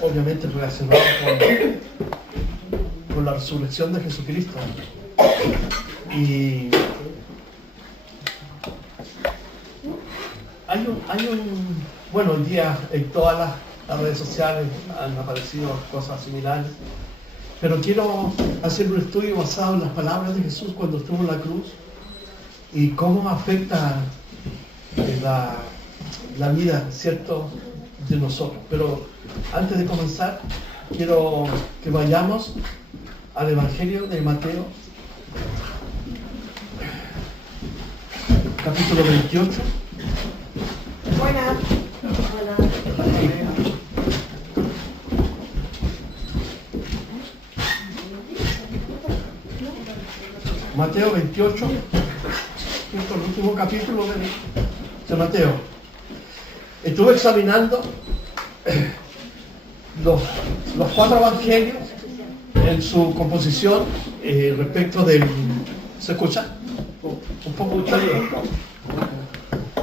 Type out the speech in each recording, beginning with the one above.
obviamente relacionado con la resurrección de Jesucristo. Y bueno, hoy día en todas las redes sociales han aparecido cosas similares, pero quiero hacer un estudio basado en las palabras de Jesús cuando estuvo en la cruz y cómo afecta la vida, ¿cierto?, de nosotros. Pero antes de comenzar, quiero que vayamos al Evangelio de Mateo, capítulo 28. Buenas. Mateo 28, el último capítulo de Mateo. Estuve examinando los 4 evangelios en su composición respecto del... ¿Se escucha? Un poco mucho.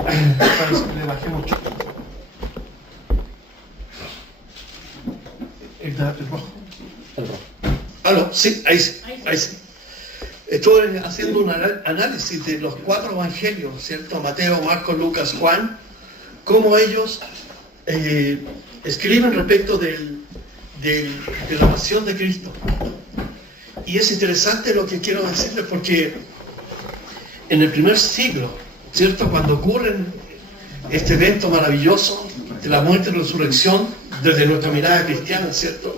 Parece que le bajé mucho. El rojo. ¿Aló? Sí, ahí sí. Estuve haciendo un análisis de los 4 evangelios, ¿cierto? Mateo, Marcos, Lucas, Juan, cómo ellos escriben respecto de la pasión de Cristo. Y es interesante lo que quiero decirles porque en el primer siglo, ¿cierto?, cuando ocurre este evento maravilloso de la muerte y resurrección desde nuestra mirada cristiana, ¿cierto?,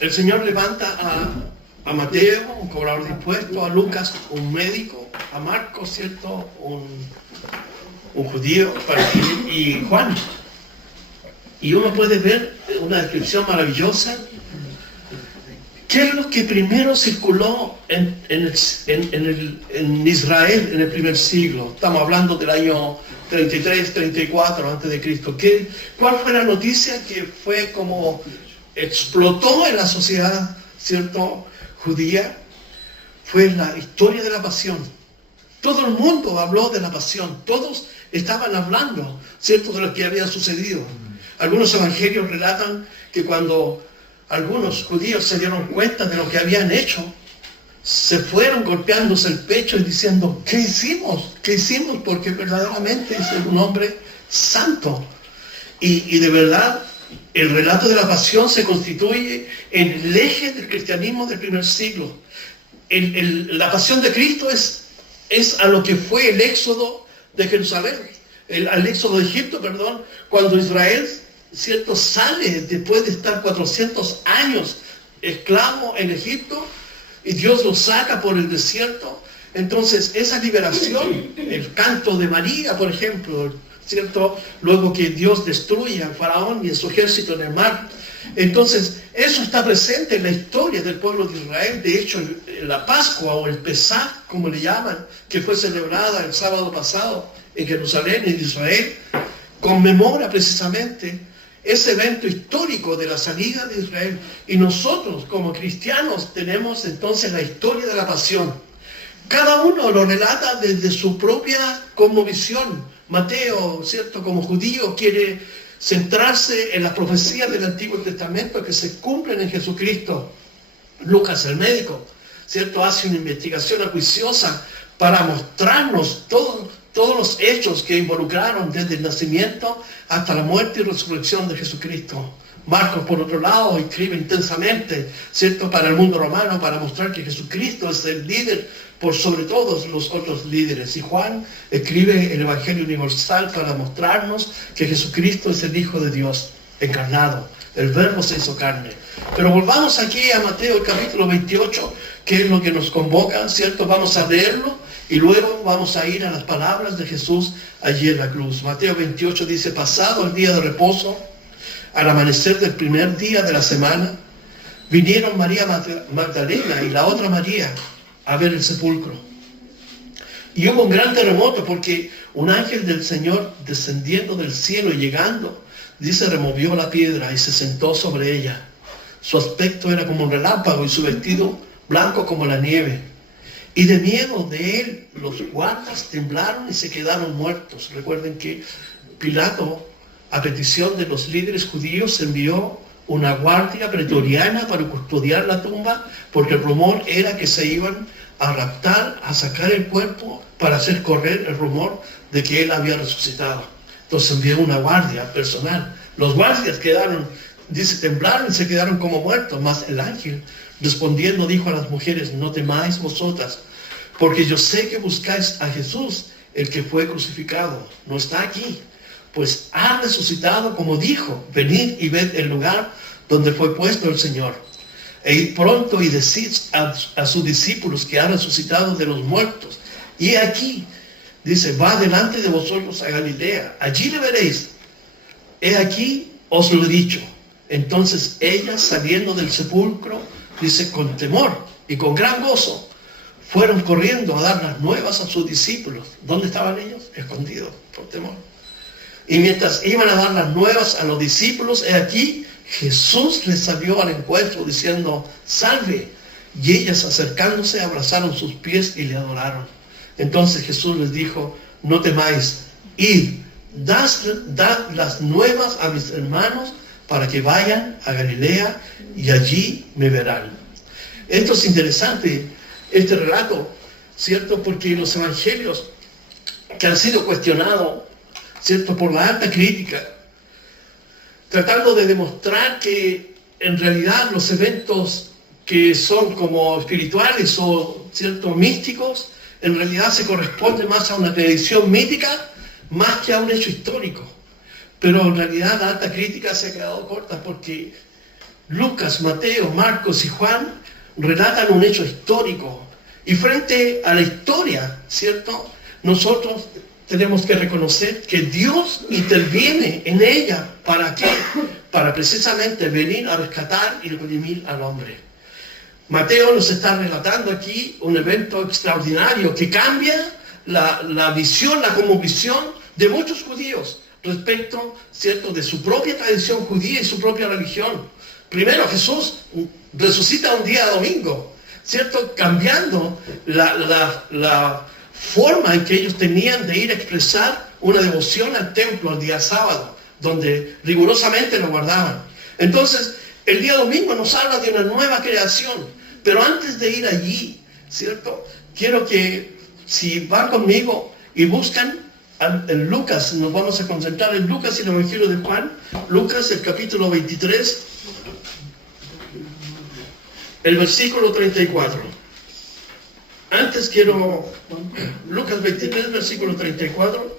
el Señor levanta a Mateo, un cobrador de impuestos, a Lucas, un médico, a Marcos, ¿cierto?, un judío, y Juan. Y uno puede ver una descripción maravillosa. ¿Qué es lo que primero circuló en Israel en el primer siglo? Estamos hablando del año 33, 34 antes de Cristo. ¿Cuál fue la noticia que fue como explotó en la sociedad, ¿cierto?, judía? Fue la historia de la pasión. Todo el mundo habló de la pasión. Todos estaban hablando, ¿cierto?, de lo que había sucedido. Algunos evangelios relatan que cuando algunos judíos se dieron cuenta de lo que habían hecho, se fueron golpeándose el pecho y diciendo, ¿qué hicimos? ¿Qué hicimos? Porque verdaderamente es un hombre santo. Y de verdad, el relato de la pasión se constituye en el eje del cristianismo del primer siglo. La pasión de Cristo es a lo que fue el éxodo de Jerusalén, al éxodo de Egipto, cuando Israel, ¿cierto?, sale después de estar 400 años esclavo en Egipto y Dios lo saca por el desierto. Entonces esa liberación, el canto de María, por ejemplo, ¿cierto?, luego que Dios destruye al faraón y a su ejército en el mar. Entonces eso está presente en la historia del pueblo de Israel. De hecho, la Pascua o el Pesaj, como le llaman, que fue celebrada el sábado pasado en Jerusalén, en Israel, conmemora precisamente ese evento histórico de la salida de Israel. Y nosotros como cristianos tenemos entonces la historia de la pasión. Cada uno lo relata desde su propia cosmovisión. Mateo, ¿cierto?, como judío, quiere centrarse en las profecías del Antiguo Testamento que se cumplen en Jesucristo. Lucas, el médico, ¿cierto?, hace una investigación acuiciosa para mostrarnos todos los hechos que involucraron desde el nacimiento hasta la muerte y resurrección de Jesucristo. Marcos, por otro lado, escribe intensamente, ¿cierto?, para el mundo romano, para mostrar que Jesucristo es el líder por sobre todos los otros líderes. Y Juan escribe el Evangelio universal para mostrarnos que Jesucristo es el Hijo de Dios encarnado. El Verbo se hizo carne. Pero volvamos aquí a Mateo, el capítulo 28, que es lo que nos convoca, ¿cierto? Vamos a leerlo y luego vamos a ir a las palabras de Jesús allí en la cruz. Mateo 28 dice, pasado el día de reposo, al amanecer del primer día de la semana, vinieron María Magdalena y la otra María a ver el sepulcro. Y hubo un gran terremoto porque un ángel del Señor descendiendo del cielo y llegando, dice, removió la piedra y se sentó sobre ella. Su aspecto era como un relámpago y su vestido blanco como la nieve. Y de miedo de él, los guardas temblaron y se quedaron muertos. Recuerden que Pilato, a petición de los líderes judíos, envió una guardia pretoriana para custodiar la tumba, porque el rumor era que se iban a raptar, a sacar el cuerpo para hacer correr el rumor de que él había resucitado. Entonces envió una guardia personal. Los guardias quedaron, dice, temblaron y se quedaron como muertos, mas el ángel respondiendo dijo a las mujeres: no temáis vosotras, porque yo sé que buscáis a Jesús, el que fue crucificado. No está aquí, pues ha resucitado como dijo. Venid y ved el lugar donde fue puesto el Señor. E id pronto y decid a sus discípulos que ha resucitado de los muertos. Y aquí, dice, va delante de vosotros a Galilea, allí le veréis. He aquí, os lo he dicho. Entonces ellas, saliendo del sepulcro, dice, con temor y con gran gozo, fueron corriendo a dar las nuevas a sus discípulos. ¿Dónde estaban ellos? Escondidos por temor. Y mientras iban a dar las nuevas a los discípulos, he aquí, Jesús les salió al encuentro diciendo: salve. Y ellas, acercándose, abrazaron sus pies y le adoraron. Entonces Jesús les dijo: no temáis, id, dad las nuevas a mis hermanos para que vayan a Galilea y allí me verán. Esto es interesante, este relato, ¿cierto? Porque los evangelios que han sido cuestionados, ¿cierto?, por la alta crítica, tratando de demostrar que en realidad los eventos que son como espirituales o, ¿cierto?, místicos, en realidad se corresponde más a una tradición mítica más que a un hecho histórico. Pero en realidad la alta crítica se ha quedado corta, porque Lucas, Mateo, Marcos y Juan relatan un hecho histórico. Y frente a la historia, ¿cierto?, nosotros tenemos que reconocer que Dios interviene en ella. ¿Para qué? Para precisamente venir a rescatar y redimir al hombre. Mateo nos está relatando aquí un evento extraordinario que cambia la visión, la cosmovisión de muchos judíos respecto, ¿cierto?, de su propia tradición judía y su propia religión. Primero, Jesús resucita un día domingo, ¿cierto?, cambiando la forma en que ellos tenían de ir a expresar una devoción al templo el día sábado, donde rigurosamente lo guardaban. Entonces, el día domingo nos habla de una nueva creación. Pero antes de ir allí, ¿cierto?, quiero que, si van conmigo y buscan en Lucas, nos vamos a concentrar en Lucas y el Evangelio de Juan. Lucas, el capítulo 23, el versículo 34. Antes quiero, Lucas 23, versículo 34.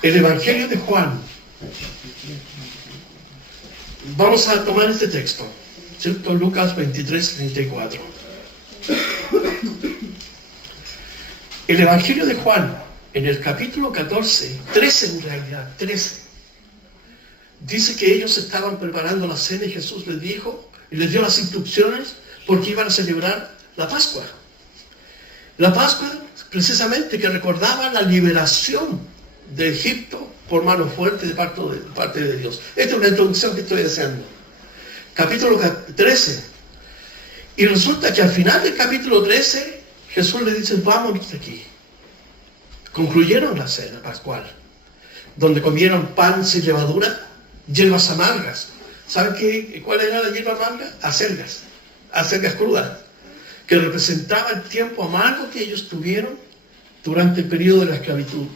El Evangelio de Juan. Vamos a tomar este texto, ¿cierto? Lucas 23, 34. El Evangelio de Juan, en el capítulo 14, 13 en realidad, 13, dice que ellos estaban preparando la cena y Jesús les dijo y les dio las instrucciones porque iban a celebrar la Pascua. La Pascua, precisamente, que recordaba la liberación de Egipto por mano fuerte de parte de Dios. Esta es una introducción que estoy haciendo. Capítulo 13. Y resulta que al final del capítulo 13, Jesús le dice: vámonos de aquí. Concluyeron la cena pascual, donde comieron pan sin levadura, hierbas amargas. ¿Saben cuál era la hierba amarga? Acelgas crudas, que representaba el tiempo amargo que ellos tuvieron durante el periodo de la esclavitud.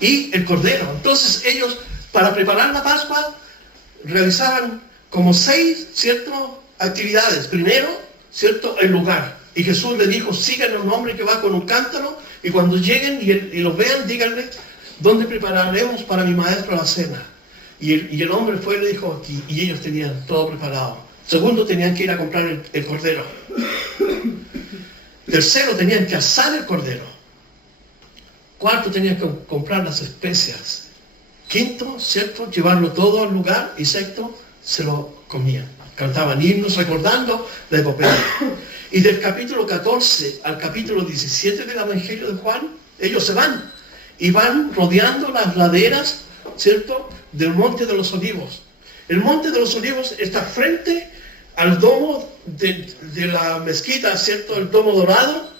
Y el cordero. Entonces ellos, para preparar la Pascua, realizaban como 6, ¿cierto?, actividades. Primero, ¿cierto?, el lugar. Y Jesús le dijo: sigan a un hombre que va con un cántaro, y cuando lleguen y los vean, díganle: ¿dónde prepararemos para mi maestro la cena? Y el hombre fue y le dijo: aquí. Y ellos tenían todo preparado. Segundo, tenían que ir a comprar el cordero. Tercero, tenían que asar el cordero. Cuarto, tenían que comprar las especias. Quinto, ¿cierto?, llevarlo todo al lugar. Y sexto, se lo comían. Cantaban himnos recordando la epopeya. Y del capítulo 14 al capítulo 17 del Evangelio de Juan, ellos se van y van rodeando las laderas, ¿cierto?, del Monte de los Olivos. El Monte de los Olivos está frente al domo de la mezquita, ¿cierto?, el domo dorado,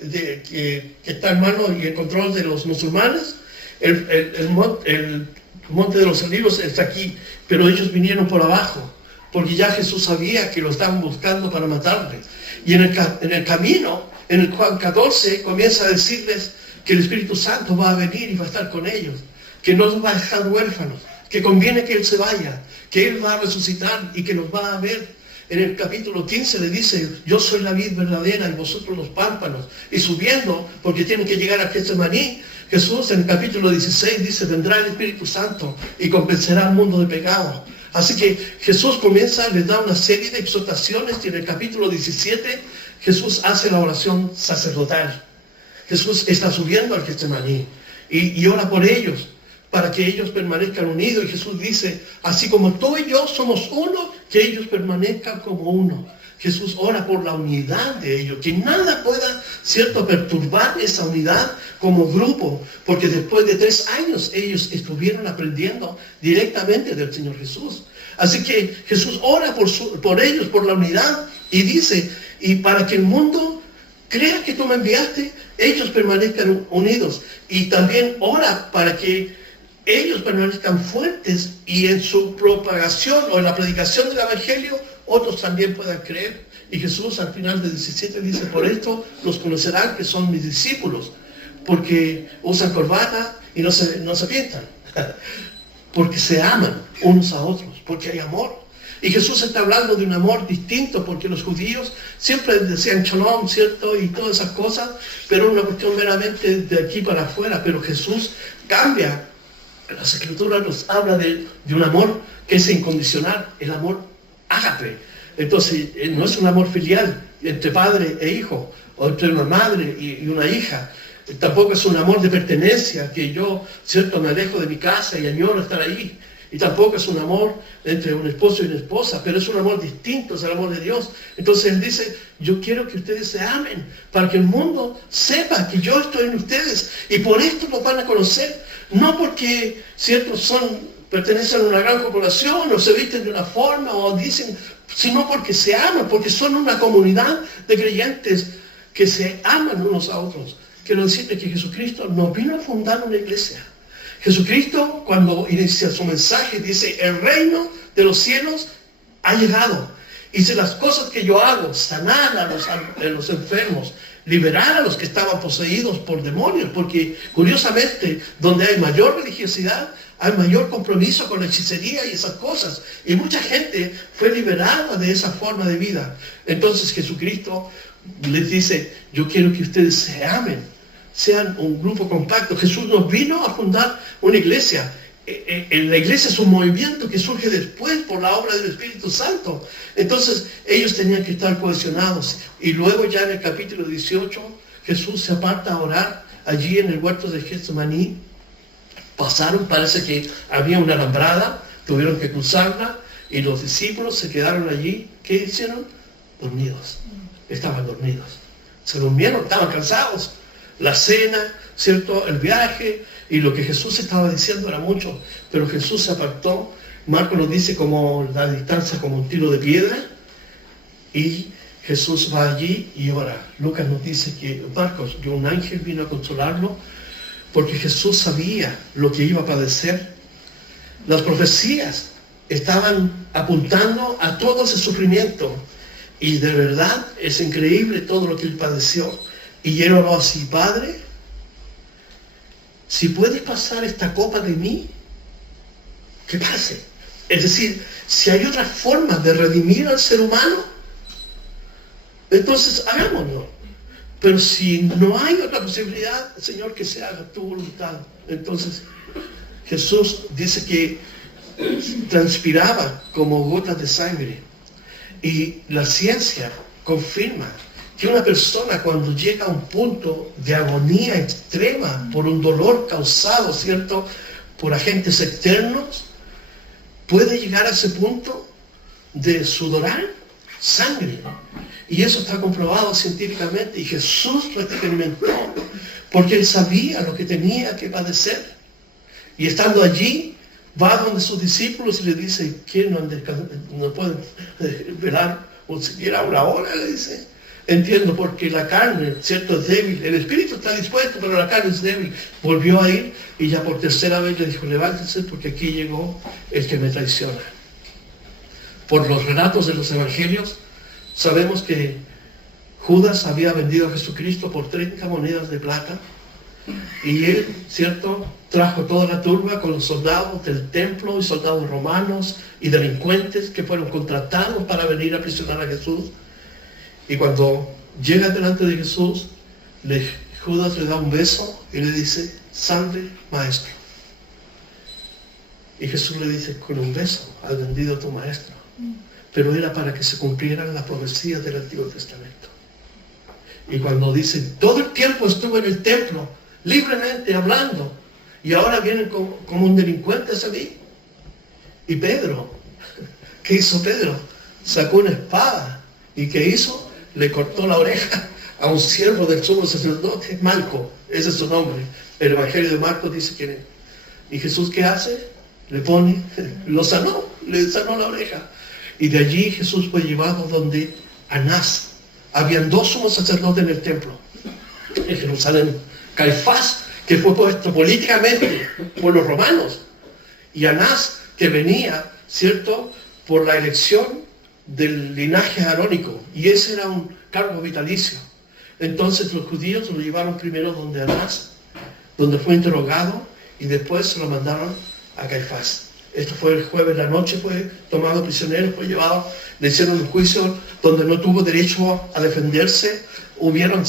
que está en manos y en control de los musulmanes. El monte de los olivos está aquí, pero ellos vinieron por abajo, porque ya Jesús sabía que lo estaban buscando para matarle. Y en el camino, en el Juan 14, comienza a decirles que el Espíritu Santo va a venir y va a estar con ellos, que no los va a dejar huérfanos, que conviene que Él se vaya, que Él va a resucitar y que nos va a ver. En el capítulo 15 le dice, yo soy la vid verdadera y vosotros los pámpanos. Y subiendo, porque tienen que llegar a Getsemaní, Jesús en el capítulo 16 dice, vendrá el Espíritu Santo y convencerá al mundo de pecado. Así que Jesús comienza, les da una serie de exhortaciones y en el capítulo 17 Jesús hace la oración sacerdotal. Jesús está subiendo al Getsemaní y ora por ellos, para que ellos permanezcan unidos. Y Jesús dice, así como tú y yo somos uno, que ellos permanezcan como uno. Jesús ora por la unidad de ellos, que nada pueda, ¿cierto?, perturbar esa unidad como grupo, porque después de 3 años ellos estuvieron aprendiendo directamente del Señor Jesús. Así que Jesús ora por ellos, por la unidad, y dice, y para que el mundo crea que tú me enviaste, ellos permanezcan unidos. Y también ora para que ellos permanezcan fuertes y en su propagación o en la predicación del Evangelio otros también puedan creer. Y Jesús al final del 17 dice, por esto los conocerán que son mis discípulos, porque usan corbata y no se pintan, porque se aman unos a otros, porque hay amor. Y Jesús está hablando de un amor distinto, porque los judíos siempre decían shalom, ¿cierto? Y todas esas cosas, pero es una cuestión meramente de aquí para afuera. Pero Jesús cambia. Las Escrituras nos habla de un amor que es incondicional, el amor ágape. Entonces, no es un amor filial entre padre e hijo, o entre una madre y una hija. Tampoco es un amor de pertenencia, que yo, ¿cierto?, me alejo de mi casa y añoro estar ahí. Y tampoco es un amor entre un esposo y una esposa, pero es un amor distinto, es el amor de Dios. Entonces Él dice, yo quiero que ustedes se amen, para que el mundo sepa que yo estoy en ustedes. Y por esto los van a conocer, no porque, ¿cierto?, pertenecen a una gran corporación, o se visten de una forma, o dicen, sino porque se aman, porque son una comunidad de creyentes que se aman unos a otros. Quiero decirte que Jesucristo no vino a fundar una iglesia. Jesucristo, cuando inicia su mensaje, dice, el reino de los cielos ha llegado. Y si las cosas que yo hago, sanar a los enfermos, liberar a los que estaban poseídos por demonios, porque curiosamente, donde hay mayor religiosidad, hay mayor compromiso con la hechicería y esas cosas. Y mucha gente fue liberada de esa forma de vida. Entonces Jesucristo les dice, yo quiero que ustedes se amen, sean un grupo compacto. Jesús nos vino a fundar una iglesia. La iglesia es un movimiento que surge después por la obra del Espíritu Santo. Entonces ellos tenían que estar cohesionados. Y luego ya en el capítulo 18, Jesús se aparta a orar allí en el huerto de Getsemaní. Pasaron, parece que había una alambrada, tuvieron que cruzarla, y los discípulos se quedaron allí. ¿Qué hicieron? Dormidos. Estaban dormidos. Se durmieron, estaban cansados. La cena, ¿cierto?, el viaje, y lo que Jesús estaba diciendo era mucho, pero Jesús se apartó. Marcos nos dice como la distancia como un tiro de piedra, y Jesús va allí y ora. Lucas nos dice que un ángel vino a consolarlo, porque Jesús sabía lo que iba a padecer. Las profecías estaban apuntando a todo ese sufrimiento, y de verdad es increíble todo lo que él padeció. Y él oró así, Padre, si puedes pasar esta copa de mí, que pase. Es decir, si hay otra forma de redimir al ser humano, entonces hagámoslo. Pero si no hay otra posibilidad, Señor, que se haga tu voluntad. Entonces Jesús dice que transpiraba como gotas de sangre. Y la ciencia confirma que una persona cuando llega a un punto de agonía extrema por un dolor causado, ¿cierto?, por agentes externos, puede llegar a ese punto de sudorar sangre. Y eso está comprobado científicamente, y Jesús lo experimentó, porque él sabía lo que tenía que padecer. Y estando allí, va donde sus discípulos y le dice, ¿quién no pueden velar o siquiera una hora? Le dice. entiendo, porque la carne, ¿cierto?, es débil. El espíritu está dispuesto, pero la carne es débil. Volvió a ir y ya por tercera vez le dijo, levántese porque aquí llegó el que me traiciona. Por los relatos de los evangelios, sabemos que Judas había vendido a Jesucristo por 30 monedas de plata. Y él, ¿cierto?, trajo toda la turba con los soldados del templo y soldados romanos y delincuentes que fueron contratados para venir a aprisionar a Jesús. Y cuando llega delante de Jesús, Judas le da un beso y le dice, salve, maestro. Y Jesús le dice, con un beso has vendido a tu maestro. Pero era para que se cumplieran las profecías del Antiguo Testamento. Y cuando dice, todo el tiempo estuve en el templo, libremente hablando, y ahora viene como un delincuente hacia mí. Y Pedro, ¿qué hizo Pedro? Sacó una espada. ¿Y qué hizo? Le cortó la oreja a un siervo del sumo sacerdote, Malco, ese es su nombre. El Evangelio de Marcos dice quién es. ¿Y Jesús qué hace? Le pone, lo sanó, le sanó la oreja. Y de allí Jesús fue llevado donde Anás. Habían 2 sumos sacerdotes en el templo, en Jerusalén. Caifás, que fue puesto políticamente por los romanos, y Anás, que venía, ¿cierto?, por la elección del linaje arónico, y ese era un cargo vitalicio. Entonces los judíos lo llevaron primero donde Anás, donde fue interrogado, y después se lo mandaron a Caifás. Esto fue el jueves de la noche, fue tomado prisionero, fue llevado, le hicieron un juicio donde no tuvo derecho a defenderse. Hubieron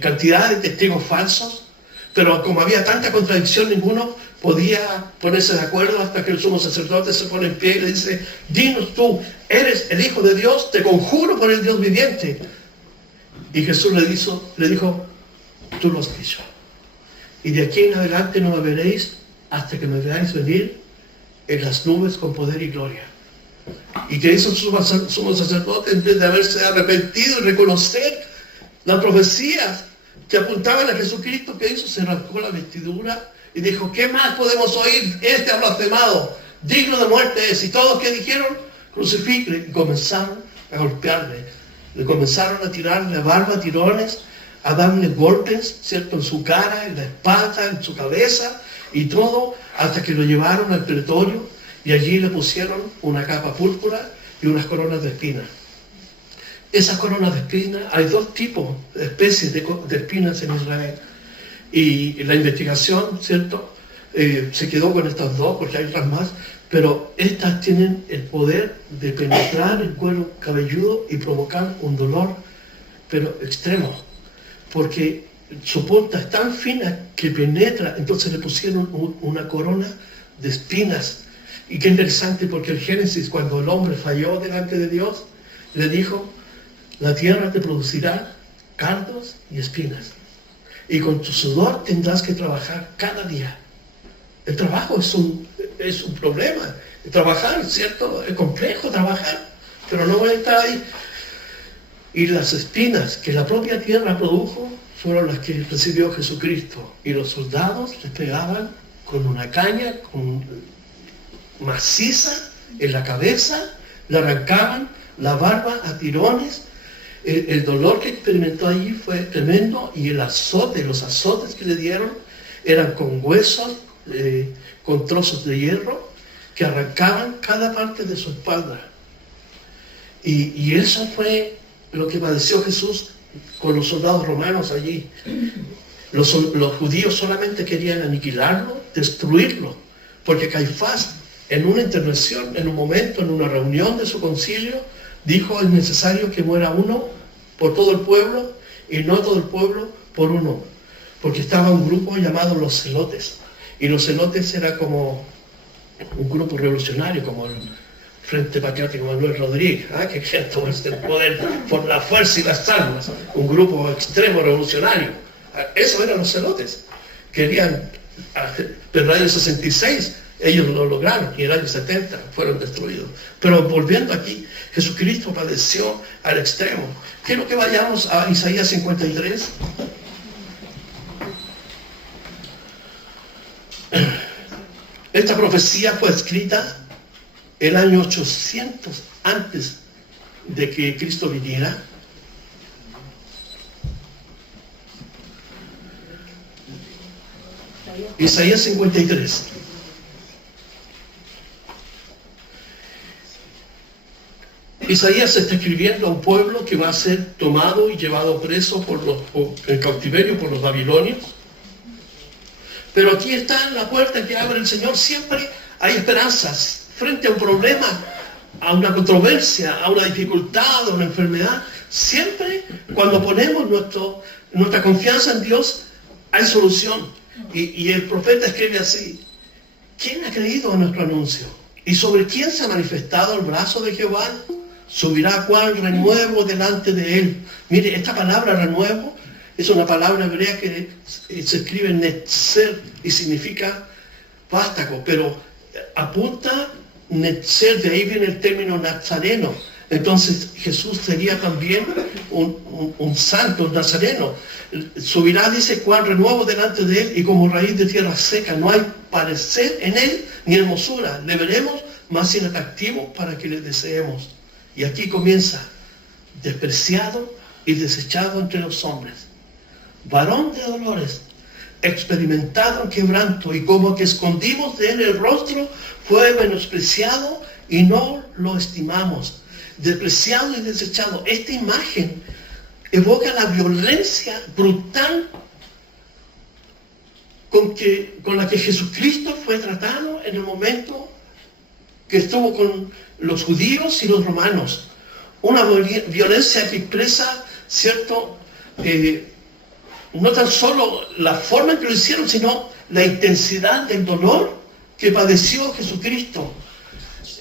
cantidad de testigos falsos, pero como había tanta contradicción, ninguno podía ponerse de acuerdo hasta que el sumo sacerdote se pone en pie y le dice, dinos tú, ¿eres el Hijo de Dios? Te conjuro por el Dios viviente. Y Jesús le dijo, tú lo has dicho. Y de aquí en adelante no me veréis hasta que me veáis venir en las nubes con poder y gloria. ¿Y qué hizo el sumo sacerdote? En vez de haberse arrepentido y reconocer las profecías que apuntaban a Jesucristo, ¿qué hizo? Se arrancó la vestidura y dijo, ¿qué más podemos oír? Este ha blasfemado, digno de muerte es. Y todos que dijeron, crucifíquenle. Y comenzaron a golpearle. Le comenzaron a tirarle la barba, tirones, a darle golpes, ¿cierto?, en su cara, en la espalda, en su cabeza y todo, hasta que lo llevaron al pretorio y allí le pusieron una capa púrpura y unas coronas de espinas. Esas coronas de espinas, hay 2 tipos, especies de espinas en Israel. Y la investigación, ¿cierto?, se quedó con estas 2, porque hay otras más, pero estas tienen el poder de penetrar el cuero cabelludo y provocar un dolor, pero extremo, porque su punta es tan fina que penetra. Entonces le pusieron una corona de espinas. Y qué interesante, porque el Génesis, cuando el hombre falló delante de Dios, le dijo, la tierra te producirá cardos y espinas, y con tu sudor tendrás que trabajar cada día. El trabajo es un problema. Trabajar, ¿cierto? Es complejo trabajar, pero no voy a estar ahí. Y las espinas que la propia tierra produjo fueron las que recibió Jesucristo. Y los soldados les pegaban con una caña maciza en la cabeza, le arrancaban la barba a tirones. El dolor que experimentó allí fue tremendo, y los azotes que le dieron eran con huesos, con trozos de hierro que arrancaban cada parte de su espalda. Y eso fue lo que padeció Jesús con los soldados romanos allí. Los judíos solamente querían aniquilarlo, destruirlo, porque Caifás, en una intervención, en un momento, en una reunión de su concilio, dijo, es necesario que muera uno por todo el pueblo, y no todo el pueblo por uno, porque estaba un grupo llamado los celotes, y los celotes era como un grupo revolucionario, como el Frente Patriótico Manuel Rodríguez, que quería tomarse el poder por la fuerza y las armas, un grupo extremo revolucionario. Eso eran los celotes. Querían, pero en el año 66 ellos lo lograron, y en el año 70 fueron destruidos. Pero volviendo aquí, Jesucristo padeció al extremo. Quiero que vayamos a Isaías 53. Esta profecía fue escrita el año 800 antes de que Cristo viniera. Isaías 53. Isaías está escribiendo a un pueblo que va a ser tomado y llevado preso en cautiverio por los babilonios. Pero aquí está la puerta que abre el Señor. Siempre hay esperanzas frente a un problema, a una controversia, a una dificultad, a una enfermedad. Siempre cuando ponemos nuestra confianza en Dios, hay solución. Y el profeta escribe así: ¿quién ha creído en nuestro anuncio? ¿Y sobre quién se ha manifestado el brazo de Jehová? Subirá cual renuevo delante de él. Mire, esta palabra renuevo es una palabra hebrea que se escribe netzer y significa vástago, pero apunta netzer, de ahí viene el término nazareno. Entonces Jesús sería también un santo, un nazareno. Subirá, dice, cual renuevo delante de él, y como raíz de tierra seca. No hay parecer en él ni hermosura. Le veremos más sin atractivo para que le deseemos. Y aquí comienza: despreciado y desechado entre los hombres, varón de dolores, experimentado en quebranto, y como que escondimos de él el rostro, fue menospreciado y no lo estimamos. Despreciado y desechado. Esta imagen evoca la violencia brutal con la que Jesucristo fue tratado en el momento que estuvo con los judíos y los romanos. Una violencia que expresa, ¿cierto?, no tan solo la forma en que lo hicieron, sino la intensidad del dolor que padeció Jesucristo.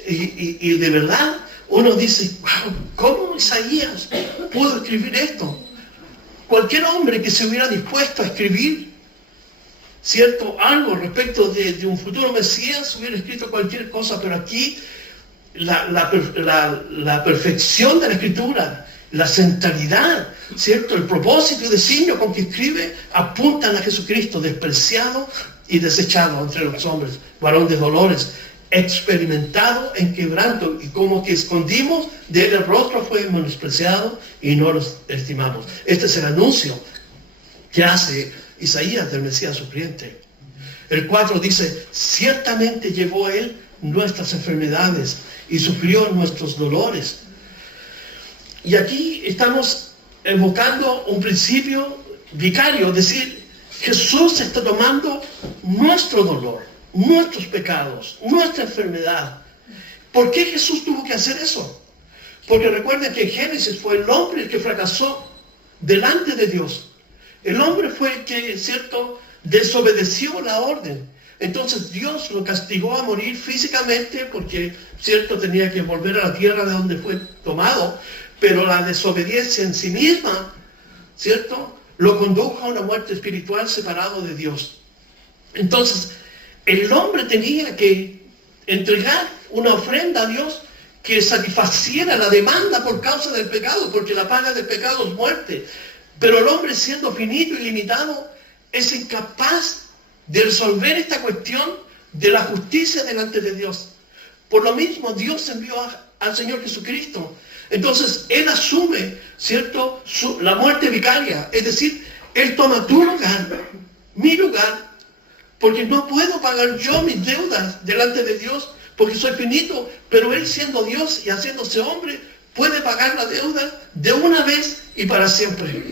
Y de verdad uno dice: wow, ¿cómo Isaías pudo escribir esto? Cualquier hombre que se hubiera dispuesto a escribir, ¿cierto?, algo respecto de un futuro Mesías, hubiera escrito cualquier cosa, pero aquí la perfección de la Escritura, la centralidad, ¿cierto?, el propósito y designio con que escribe, apuntan a Jesucristo, despreciado y desechado entre los hombres, varón de dolores, experimentado en quebranto, y como que escondimos de él el rostro, fue menospreciado y no los estimamos. Este es el anuncio que hace Isaías del Mesías sufriente. El 4 dice: ciertamente llevó él nuestras enfermedades y sufrió nuestros dolores. Y aquí estamos evocando un principio vicario, es decir, Jesús está tomando nuestro dolor, nuestros pecados, nuestra enfermedad. ¿Por qué Jesús tuvo que hacer eso? Porque recuerden que en Génesis fue el hombre el que fracasó delante de Dios. El hombre fue el que, ¿cierto?, desobedeció la orden. Entonces Dios lo castigó a morir físicamente porque, ¿cierto?, tenía que volver a la tierra de donde fue tomado. Pero la desobediencia en sí misma, ¿cierto?, lo condujo a una muerte espiritual separado de Dios. Entonces, el hombre tenía que entregar una ofrenda a Dios que satisfaciera la demanda por causa del pecado, porque la paga del pecado es muerte. Pero el hombre, siendo finito y limitado, es incapaz de resolver esta cuestión de la justicia delante de Dios. Por lo mismo, Dios envió al Señor Jesucristo. Entonces, Él asume, ¿cierto?, la muerte vicaria. Es decir, Él toma tu lugar, mi lugar, porque no puedo pagar yo mis deudas delante de Dios, porque soy finito, pero Él, siendo Dios y haciéndose hombre, puede pagar la deuda de una vez y para siempre.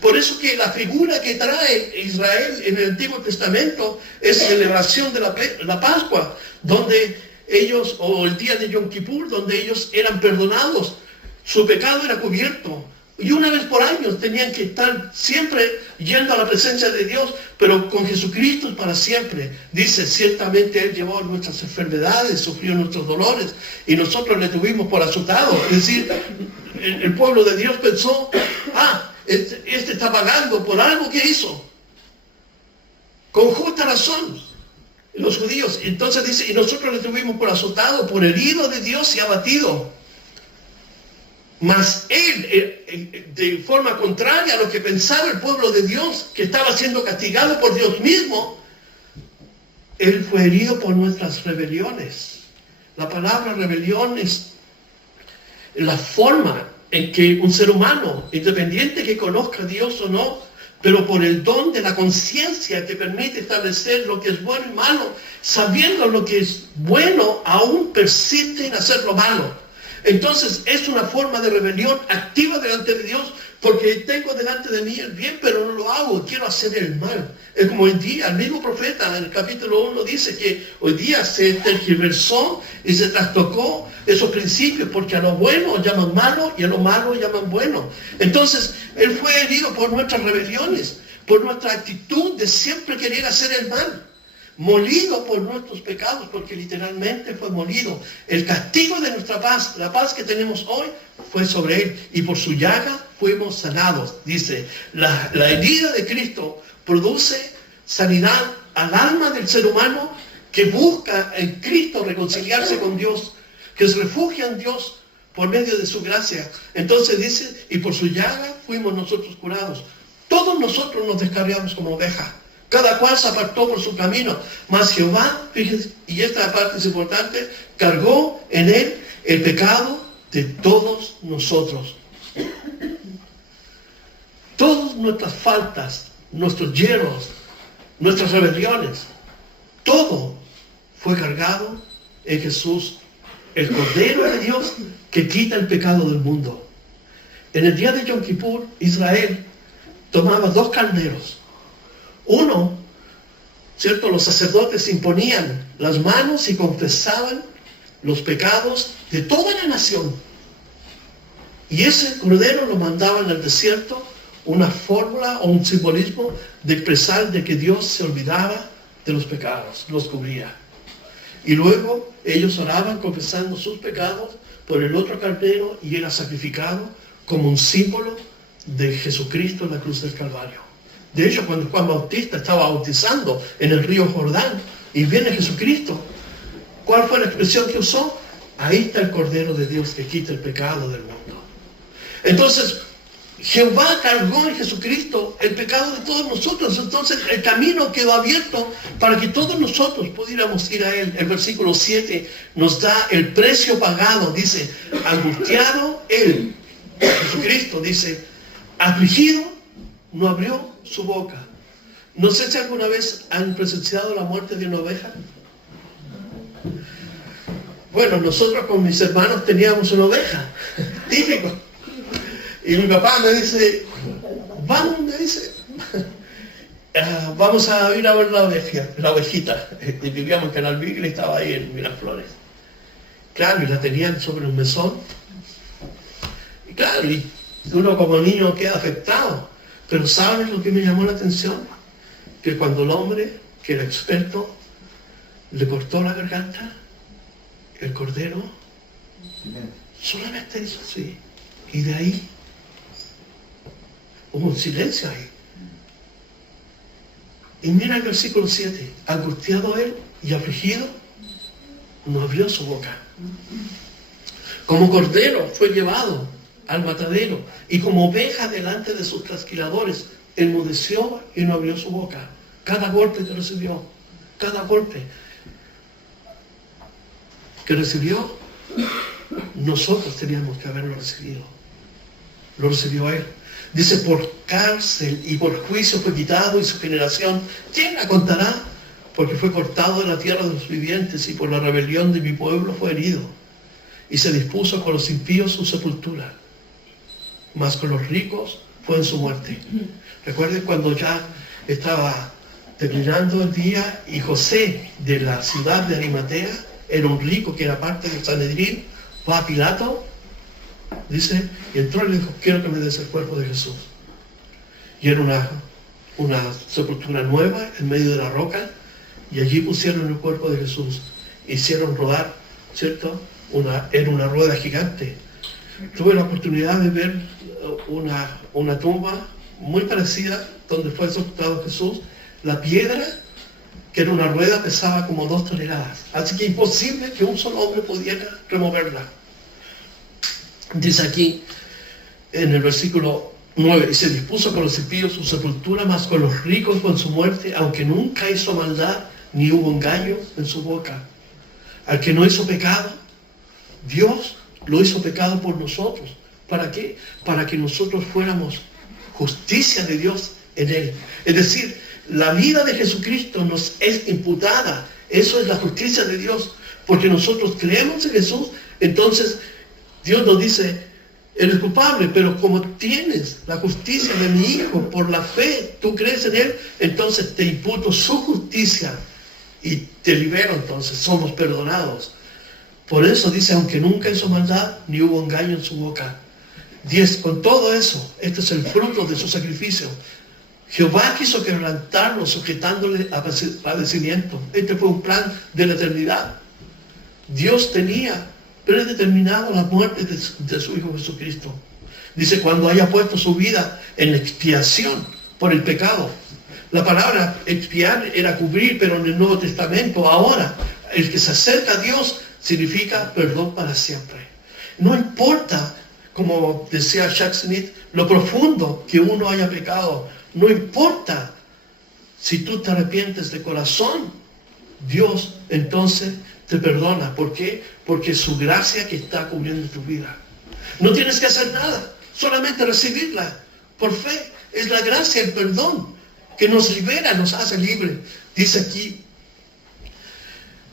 Por eso que la figura que trae Israel en el Antiguo Testamento es celebración de la Pascua, donde ellos, o el día de Yom Kippur, donde ellos eran perdonados, su pecado era cubierto. Y una vez por año tenían que estar siempre yendo a la presencia de Dios, pero con Jesucristo para siempre. Dice: ciertamente Él llevó nuestras enfermedades, sufrió nuestros dolores, y nosotros le tuvimos por azotado. Es decir, el pueblo de Dios pensó: este está pagando por algo que hizo. Con justa razón, los judíos. Entonces dice: y nosotros le tuvimos por azotado, por herido de Dios y abatido. Mas Él, de forma contraria a lo que pensaba el pueblo de Dios, que estaba siendo castigado por Dios mismo, Él fue herido por nuestras rebeliones. La palabra rebelión es la forma en que un ser humano, independiente que conozca a Dios o no, pero por el don de la conciencia que permite establecer lo que es bueno y malo, sabiendo lo que es bueno, aún persiste en hacer lo malo. Entonces es una forma de rebelión activa delante de Dios, porque tengo delante de mí el bien, pero no lo hago, quiero hacer el mal. Es como hoy día, el mismo profeta en el capítulo 1 dice que hoy día se tergiversó y se trastocó esos principios, porque a lo bueno llaman malo y a lo malo llaman bueno. Entonces, él fue herido por nuestras rebeliones, por nuestra actitud de siempre querer hacer el mal. Molido por nuestros pecados, porque literalmente fue molido. El castigo de nuestra paz, la paz que tenemos hoy, fue sobre él. Y por su llaga fuimos sanados. Dice, la herida de Cristo produce sanidad al alma del ser humano que busca en Cristo reconciliarse con Dios, que se refugia en Dios por medio de su gracia. Entonces dice, y por su llaga fuimos nosotros curados. Todos nosotros nos descarriamos como ovejas. Cada cual se apartó por su camino, mas Jehová, fíjense, y esta parte es importante, cargó en él el pecado de todos nosotros. Todas nuestras faltas, nuestros hierros, nuestras rebeliones, todo fue cargado en Jesús, el Cordero de Dios que quita el pecado del mundo. En el día de Yom Kippur, Israel tomaba 2 carneros. Uno, ¿cierto? Los sacerdotes imponían las manos y confesaban los pecados de toda la nación. Y ese cordero lo mandaban al desierto, una fórmula o un simbolismo de expresar de que Dios se olvidaba de los pecados, los cubría. Y luego ellos oraban confesando sus pecados por el otro cordero y era sacrificado como un símbolo de Jesucristo en la cruz del Calvario. De hecho, cuando Juan Bautista estaba bautizando en el río Jordán y viene Jesucristo, ¿cuál fue la expresión que usó? Ahí está el Cordero de Dios que quita el pecado del mundo. Entonces, Jehová cargó en Jesucristo el pecado de todos nosotros. Entonces, el camino quedó abierto para que todos nosotros pudiéramos ir a Él. El versículo 7 nos da el precio pagado. Dice, angustiado Él, Jesucristo, dice, afligido, no abrió su boca. No sé si alguna vez han presenciado la muerte de una oveja. Bueno, nosotros con mis hermanos teníamos una oveja, típico. Y mi papá me dice, vamos, me dice, vamos a ir a ver la ovejita. Y vivíamos en Canal Vigil y estaba ahí en Miraflores. Claro, y la tenían sobre un mesón. Y claro, y uno como niño queda afectado. Pero ¿saben lo que me llamó la atención? Que cuando el hombre, que era experto, le cortó la garganta, el cordero solamente hizo así. Y de ahí hubo un silencio ahí. Y mira el versículo 7. Angustiado él y afligido, no abrió su boca. Como cordero fue llevado al matadero, y como oveja delante de sus trasquiladores, enmudeció y no abrió su boca. Cada golpe que recibió, cada golpe que recibió, nosotros teníamos que haberlo recibido. Lo recibió él. Dice, por cárcel y por juicio fue quitado, y su generación, ¿quién la contará? Porque fue cortado de la tierra de los vivientes, y por la rebelión de mi pueblo fue herido. Y se dispuso con los impíos su sepultura, mas con los ricos fue en su muerte. Recuerden cuando ya estaba terminando el día y José de la ciudad de Arimatea, era un rico que era parte del Sanedrín, fue a Pilato, dice, y entró y le dijo, quiero que me des el cuerpo de Jesús. Y era una sepultura nueva en medio de la roca, y allí pusieron el cuerpo de Jesús. Hicieron rodar, ¿cierto? Era una rueda gigante. Tuve la oportunidad de ver una tumba muy parecida donde fue sepultado Jesús. La piedra, que era una rueda, pesaba como 2 toneladas. Así que imposible que un solo hombre pudiera removerla. Dice aquí en el versículo 9, y se dispuso con los impíos su sepultura, mas con los ricos fue en su muerte, aunque nunca hizo maldad, ni hubo engaño en su boca. Al que no hizo pecado, Dios lo hizo pecado por nosotros. ¿Para qué? Para que nosotros fuéramos justicia de Dios en Él. Es decir, la vida de Jesucristo nos es imputada. Eso es la justicia de Dios. Porque nosotros creemos en Jesús, entonces Dios nos dice, eres culpable, pero como tienes la justicia de mi Hijo por la fe, tú crees en Él, entonces te imputo su justicia y te libero, entonces somos perdonados. Por eso dice, aunque nunca hizo maldad, ni hubo engaño en su boca. 10. Con todo eso, este es el fruto de su sacrificio. Jehová quiso quebrantarlo, sujetándole a padecimiento. Este fue un plan de la eternidad. Dios tenía predeterminado la muerte de su Hijo Jesucristo. Dice, cuando haya puesto su vida en expiación por el pecado. La palabra expiar era cubrir, pero en el Nuevo Testamento, ahora, el que se acerca a Dios significa perdón para siempre. No importa, como decía Chuck Smith, lo profundo que uno haya pecado. No importa si tú te arrepientes de corazón, Dios entonces te perdona. ¿Por qué? Porque es su gracia que está cubriendo tu vida. No tienes que hacer nada, solamente recibirla por fe. Es la gracia, el perdón, que nos libera, nos hace libres. Dice aquí,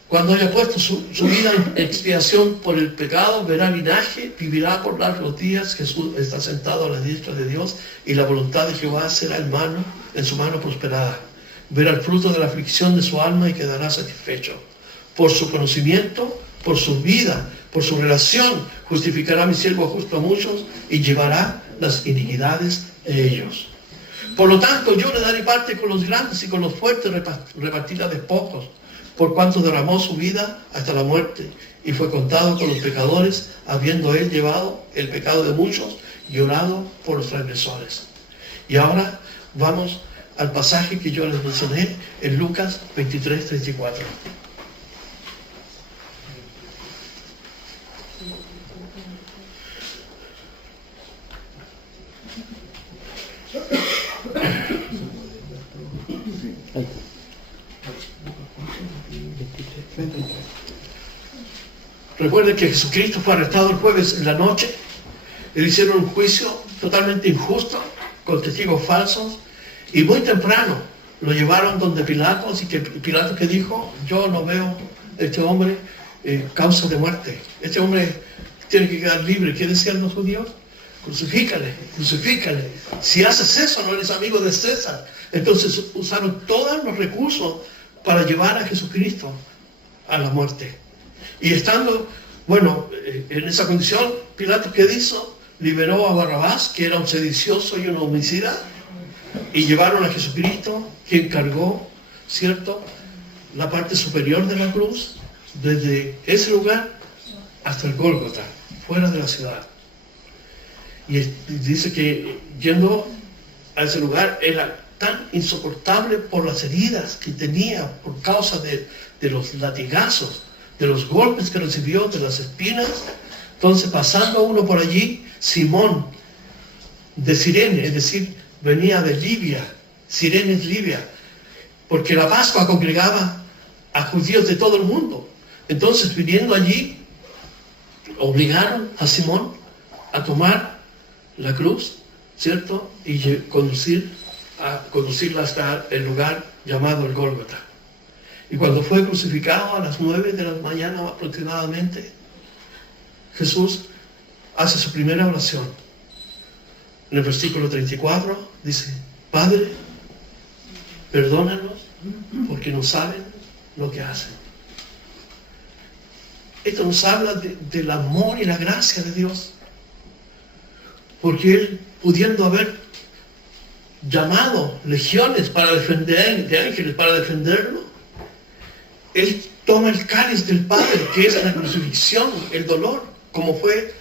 cuando haya puesto su vida en expiación por el pecado, verá linaje, vivirá por largos días. Jesús está sentado a la diestra de Dios y la voluntad de Jehová será en su mano prosperada. Verá el fruto de la aflicción de su alma y quedará satisfecho. Por su conocimiento, por su vida, por su relación, justificará mi siervo justo a muchos y llevará las iniquidades de ellos. Por lo tanto, yo le daré parte con los grandes y con los fuertes repartirá despojos, por cuanto derramó su vida hasta la muerte y fue contado con los pecadores, habiendo él llevado el pecado de muchos y orado por los transgresores. Y ahora vamos al pasaje que yo les mencioné en Lucas 23:34. Recuerden que Jesucristo fue arrestado el jueves en la noche. Le hicieron un juicio totalmente injusto, con testigos falsos, y muy temprano lo llevaron donde Pilato, así que Pilato que dijo, yo no veo a este hombre causa de muerte. Este hombre tiene que quedar libre. ¿Qué decían los judíos? Crucifícale, crucifícale. Si haces eso, no eres amigo de César. Entonces usaron todos los recursos para llevar a Jesucristo a la muerte. Y estando, en esa condición, Pilato, ¿qué hizo? Liberó a Barrabás, que era un sedicioso y un homicida, y llevaron a Jesucristo, quien cargó, ¿cierto?, la parte superior de la cruz, desde ese lugar hasta el Gólgota, fuera de la ciudad. Y dice que yendo a ese lugar era tan insoportable por las heridas que tenía por causa de los latigazos, de los golpes que recibió, de las espinas. Entonces, pasando uno por allí, Simón de Cirene, es decir, venía de Libia. Cirene es Libia, porque la Pascua congregaba a judíos de todo el mundo. Entonces, viniendo allí, obligaron a Simón a tomar la cruz, ¿cierto? Y conducirla hasta el lugar llamado el Gólgota. Y cuando fue crucificado a las 9 de la mañana aproximadamente, Jesús hace su primera oración. En el versículo 34 dice, Padre, perdónanos porque no saben lo que hacen. Esto nos habla del amor y la gracia de Dios. Porque Él, pudiendo haber llamado legiones para defender, de ángeles para defenderlo, Él toma el cáliz del Padre, que es la crucifixión, el dolor, como fue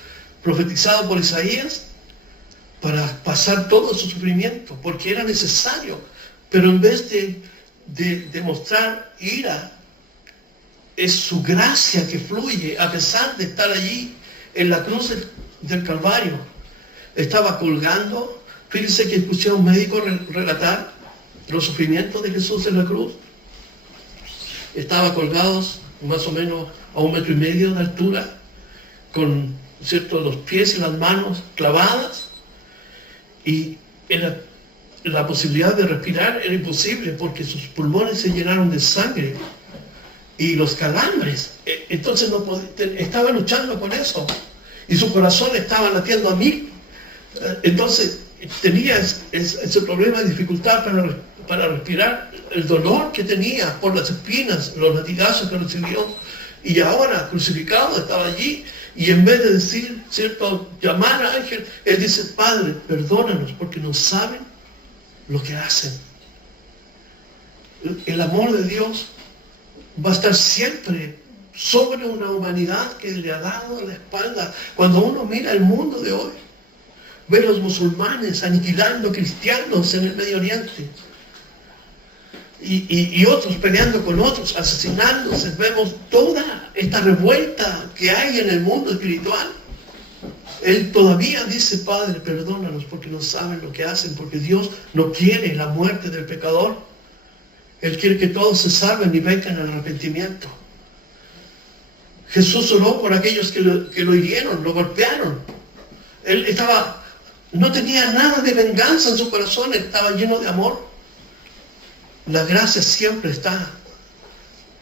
profetizado por Isaías, para pasar todo su sufrimiento, porque era necesario. Pero en vez de mostrar ira, es su gracia que fluye, a pesar de estar allí en la cruz del Calvario. Estaba colgando. Fíjense que escuché a un médico relatar los sufrimientos de Jesús en la cruz. Estaba colgado más o menos a 1,5 metros de altura, con, ¿cierto?, los pies y las manos clavadas, y la posibilidad de respirar era imposible porque sus pulmones se llenaron de sangre y los calambres. Entonces estaba luchando con eso y su corazón estaba latiendo a 1000. Entonces tenía ese problema de dificultad para respirar, el dolor que tenía por las espinas, los latigazos que recibió, y ahora crucificado estaba allí, y en vez de decir, ¿cierto?, llamar al ángel, él dice: Padre, perdónanos porque no saben lo que hacen. El amor de Dios va a estar siempre sobre una humanidad que le ha dado la espalda. Cuando uno mira el mundo de hoy, ve a los musulmanes aniquilando cristianos en el Medio Oriente y otros peleando con otros, asesinándose. Vemos toda esta revuelta que hay en el mundo espiritual. Él todavía dice: Padre, perdónanos porque no saben lo que hacen, porque Dios no quiere la muerte del pecador. Él quiere que todos se salven y vengan al arrepentimiento. Jesús oró por aquellos que lo hirieron, lo golpearon. Él no tenía nada de venganza en su corazón, estaba lleno de amor. La gracia siempre está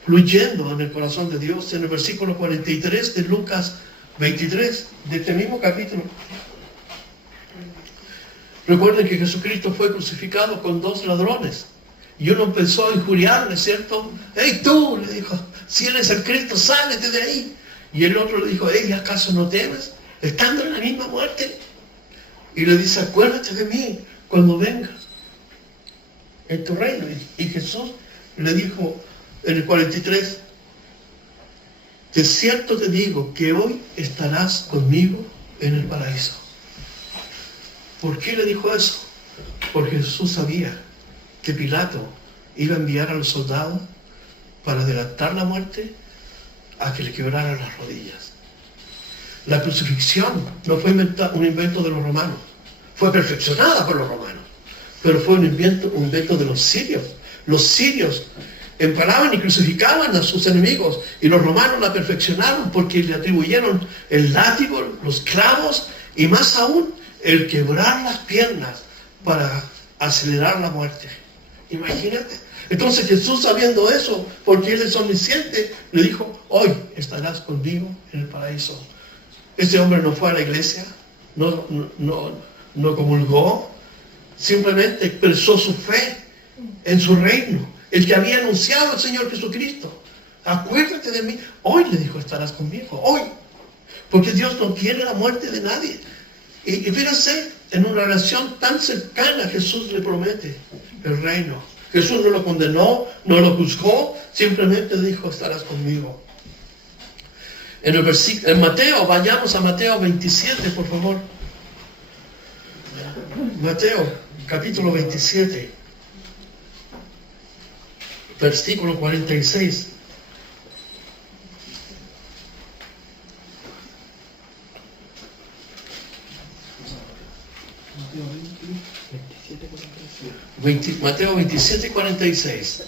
fluyendo en el corazón de Dios. En el versículo 43 de Lucas 23, de este mismo capítulo. Recuerden que Jesucristo fue crucificado con 2 ladrones. Y uno empezó a injuriarle, ¿cierto? ¡Hey, tú! Le dijo: si eres el Cristo, sálete de ahí. Y el otro le dijo: hey, ¿acaso no temes, estando en la misma muerte? Y le dice: acuérdate de mí cuando vengas en tu reino. Y Jesús le dijo en el 43: de cierto te digo que hoy estarás conmigo en el paraíso. ¿Por qué le dijo eso? Porque Jesús sabía que Pilato iba a enviar a los soldados para adelantar la muerte a que le quebraran las rodillas. La crucifixión no fue un invento de los romanos, fue perfeccionada por los romanos, pero fue un invento de los sirios. Los sirios empalaban y crucificaban a sus enemigos, y los romanos la perfeccionaron porque le atribuyeron el látigo, los clavos y más aún el quebrar las piernas para acelerar la muerte. Imagínate. Entonces Jesús, sabiendo eso, porque Él es omnisciente, le dijo: hoy estarás conmigo en el paraíso. Este hombre no fue a la iglesia, no comulgó, simplemente expresó su fe en su reino, el que había anunciado el Señor Jesucristo. Acuérdate de mí. Hoy, le dijo, estarás conmigo, hoy. Porque Dios no quiere la muerte de nadie. Y fíjense, en una relación tan cercana, Jesús le promete el reino. Jesús no lo condenó, no lo juzgó, simplemente dijo: estarás conmigo. En Mateo, vayamos a Mateo 27, por favor. Mateo, capítulo 27, versículo 46. Mateo 27, 46.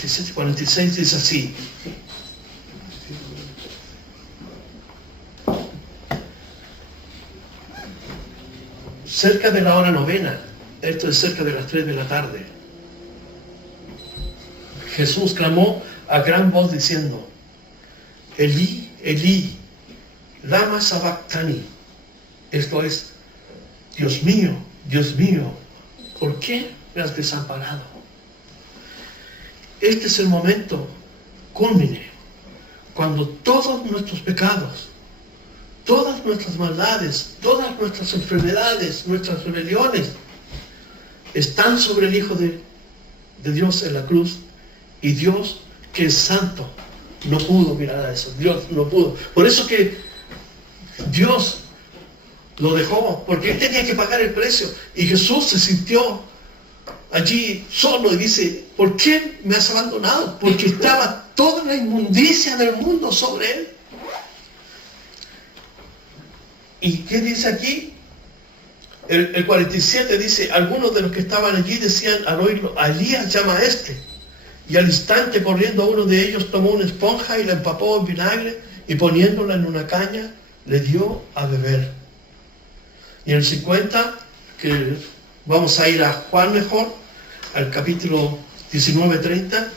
Versículo 46 dice así: cerca de la hora novena, esto es cerca de las 3 de la tarde, Jesús clamó a gran voz diciendo: Elí, Elí, lama sabactani. Esto es: Dios mío, ¿por qué me has desamparado? Este es el momento cúlmine, cuando todos nuestros pecados, todas nuestras maldades, todas nuestras enfermedades, nuestras rebeliones, están sobre el Hijo de Dios en la cruz, y Dios, que es santo, no pudo mirar a eso. Dios no pudo. Por eso que Dios lo dejó, porque Él tenía que pagar el precio. Y Jesús se sintió allí solo y dice: ¿por qué me has abandonado? Porque estaba toda la inmundicia del mundo sobre Él. ¿Y qué dice aquí? El 47 dice: algunos de los que estaban allí decían al oírlo: a Elías llama a este. Y al instante, corriendo uno de ellos, tomó una esponja y la empapó en vinagre y poniéndola en una caña, le dio a beber. Y en el 50, que vamos a ir a Juan mejor, al capítulo 19:30,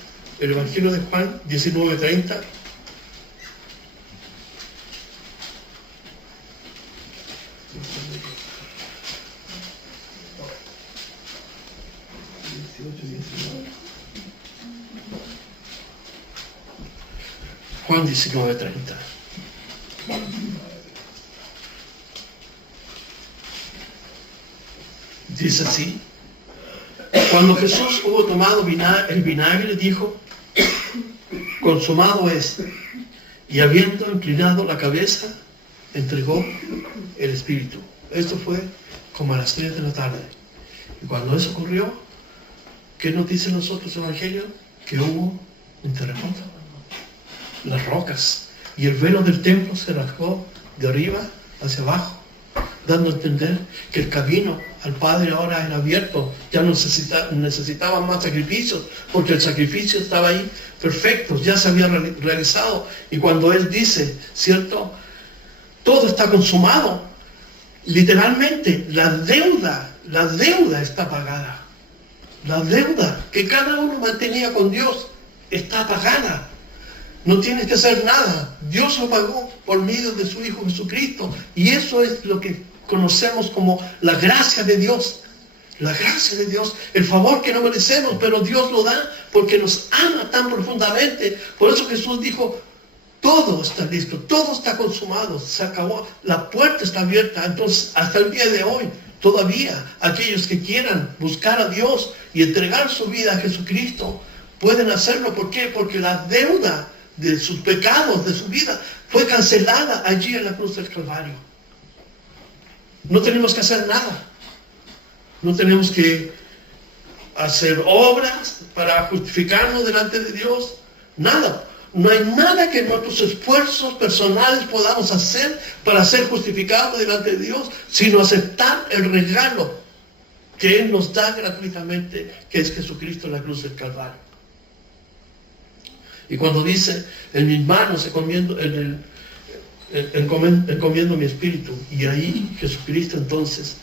el Evangelio de Juan 19:30. Juan 19:30. Dice así: cuando Jesús hubo tomado el vinagre, dijo: consumado es. Y habiendo inclinado la cabeza, entregó el Espíritu. Esto fue como a las 3 de la tarde. Y cuando eso ocurrió, ¿qué nos dicen los otros evangelios? Que hubo un terremoto. Las rocas y el velo del templo se rasgó de arriba hacia abajo, dando a entender que el camino al Padre ahora era abierto. Ya no necesitaban más sacrificios, porque el sacrificio estaba ahí perfecto, ya se había realizado. Y cuando Él dice, ¿cierto? Todo está consumado. Literalmente, la deuda está pagada. La deuda que cada uno mantenía con Dios está pagada. No tienes que hacer nada. Dios lo pagó por medio de su Hijo Jesucristo. Y eso es lo que conocemos como la gracia de Dios. La gracia de Dios. El favor que no merecemos, pero Dios lo da porque nos ama tan profundamente. Por eso Jesús dijo: todo está listo, todo está consumado, se acabó, la puerta está abierta. Entonces, hasta el día de hoy, todavía aquellos que quieran buscar a Dios y entregar su vida a Jesucristo, pueden hacerlo. ¿Por qué? Porque la deuda de sus pecados, de su vida, fue cancelada allí en la cruz del Calvario. No tenemos que hacer nada. No tenemos que hacer obras para justificarnos delante de Dios. Nada. No hay nada que nuestros esfuerzos personales podamos hacer para ser justificados delante de Dios, sino aceptar el regalo que Él nos da gratuitamente, que es Jesucristo en la cruz del Calvario. Y cuando dice: en mis manos encomiendo mi espíritu, y ahí Jesucristo entonces